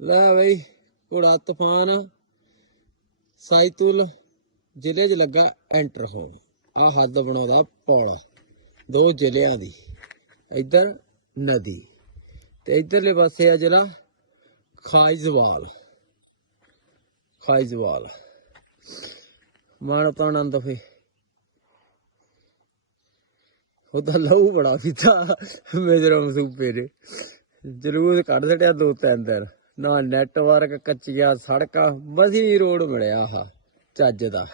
ਲੈ ਬਈ, ਘੋੜਾ ਤੂਫਾਨ, ਸਾਈਤੁਲ, ਜ਼ਿਲ੍ਹੇ 'ਚ ਲੱਗਾ ਐਂਟਰ ਹੋਣ। ਆ ਹੱਦ ਬਣਾਉਂਦਾ ਪੁਲ, ਦੋ ਜ਼ਿਲ੍ਹਿਆਂ ਦੀ, ਇੱਧਰ ਨਦੀ ਤੇ ਇੱਧਰਲੇ ਪਾਸੇ ਆ ਜਿਹੜਾ ਖਾਈਜ਼ਵਾਲ ਖਾਈਜ਼ਵਾਲ ਮਾਣ ਆਨੰਦ ਫੇ। ਉਹਦਾ ਲਹੂ ਬੜਾ ਪੀਤਾ ਮੇਜਰਮ ਸੂਪੇ ਦੇ ਜਲੂਸ ਕੱਢ ਛੜਿਆ ਦੋ ਤਿੰਨ ਦਿਨ। ਨਾ ਨੈਟਵਰਕ ਕੱਚੀਆਂ ਸੜਕਾਂ ਬਸੀ ਰੋਡ ਮਿਲਿਆ ਆਹ, ਚੱਜ ਦਾ।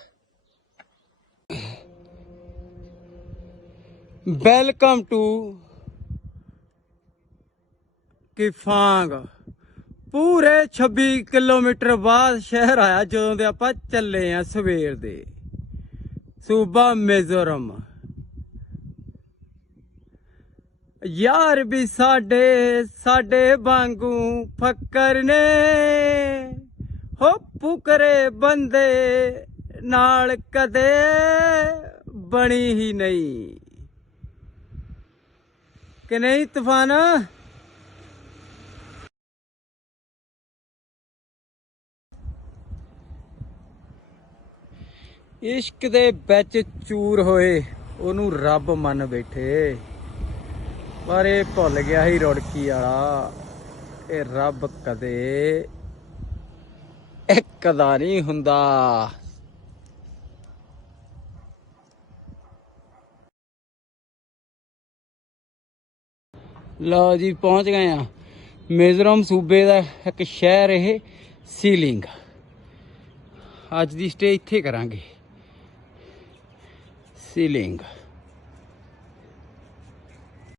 ਵੈਲਕਮ ਟੂ ਕਿਫਾਂਗ ਪੂਰੇ 26 ਕਿਲੋਮੀਟਰ ਬਾਅਦ ਸ਼ਹਿਰ ਆਇਆ ਜਦੋਂ ਦੇ ਆਪਾਂ ਚੱਲੇ ਆ ਸਵੇਰ ਦੇ। ਸੂਬਾ ਮਿਜ਼ੋਰਮ। ਯਾਰ ਵੀ ਸਾਡੇ ਸਾਡੇ ਵਾਂਗੂ ਫੱਕਰ ਨੇ। ਹੋ ਪੁਕਰੇ ਬੰਦੇ ਨਾਲ ਕਦੇ ਬਣੀ ਹੀ ਨਹੀਂ। ਕਿ ਨਹੀਂ ਤੂਫਾਨ? ਇਸ਼ਕ ਦੇ ਵਿੱਚ ਚੂਰ ਹੋਏ, ਉਹਨੂੰ ਰੱਬ ਮੰਨ ਬੈਠੇ। ਪਰ ਇਹ ਭੁੱਲ ਗਿਆ ਸੀ ਰੋੜਕੀ ਵਾਲਾ ਇਹ ਰੱਬ ਕਦੇ ਇੱਕ ਦਾ ਨਹੀਂ ਹੁੰਦਾ। ਲਓ ਜੀ, ਪਹੁੰਚ ਗਏ ਆ। ਮਿਜ਼ੋਰਮ ਸੂਬੇ ਦਾ ਇੱਕ ਸ਼ਹਿਰ ਇਹ, ਸੀਲਿੰਗ। ਅੱਜ ਦੀ ਸਟੇ ਇੱਥੇ ਕਰਾਂਗੇ। ਸੀਲਿੰਗ।